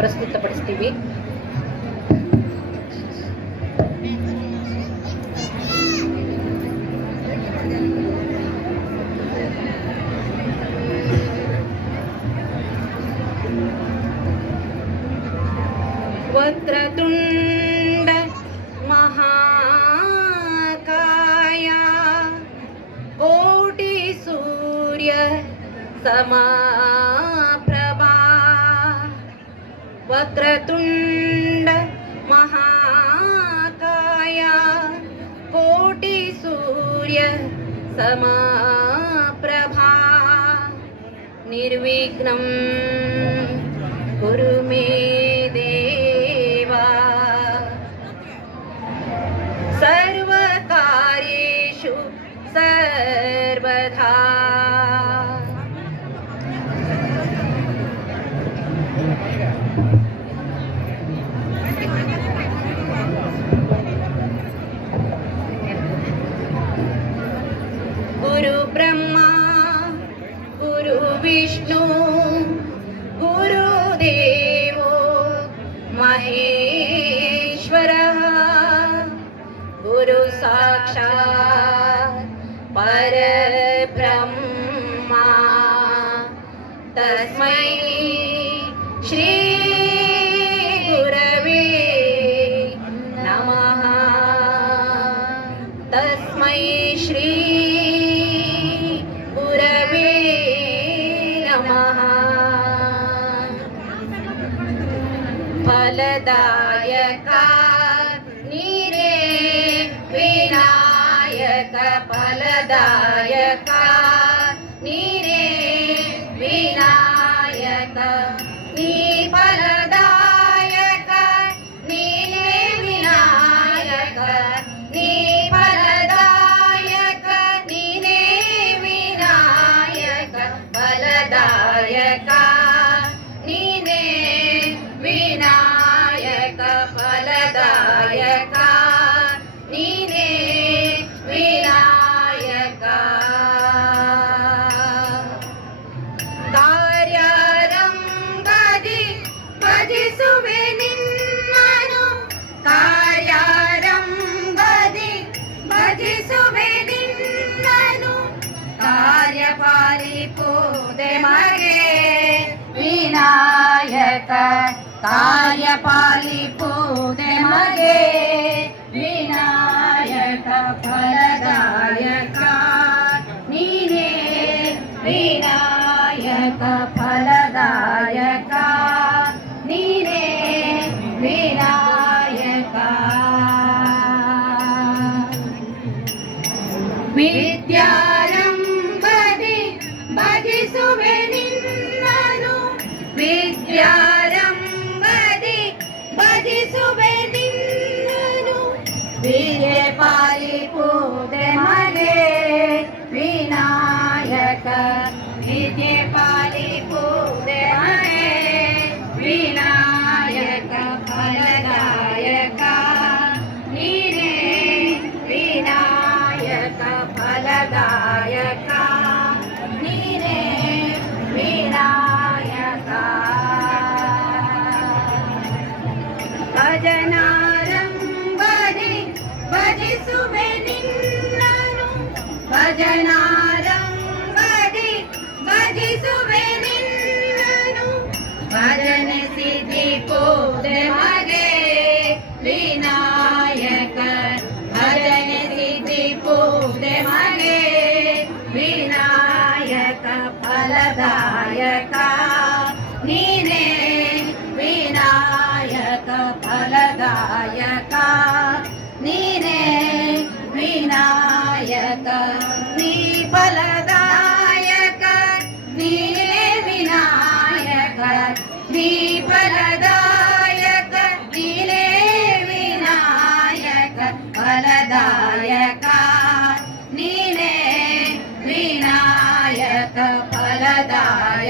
Terus, kita peristihi buat teratur. समाप्रभा वक्रतुण्ड महाकाया। कोटिसूर्य समाप्रभा निर्विघ्नं विष्णु गुरुदेवो महेश्वरः गुरु फलदायका नीरे विनायक फलदायका। नीरे विनायक पारीपु दे मरे बीनाय का काय पारिपो दे मे फलदायक। जना रीपोगे विनाय करन सिद्धि पो दे भगे विनाय कफलयका नीने विनाय कफलदायका ी बलदायक नीने विनायक नी बलदायक नीने विनायक फलदायका नीने विनायक फलदायकार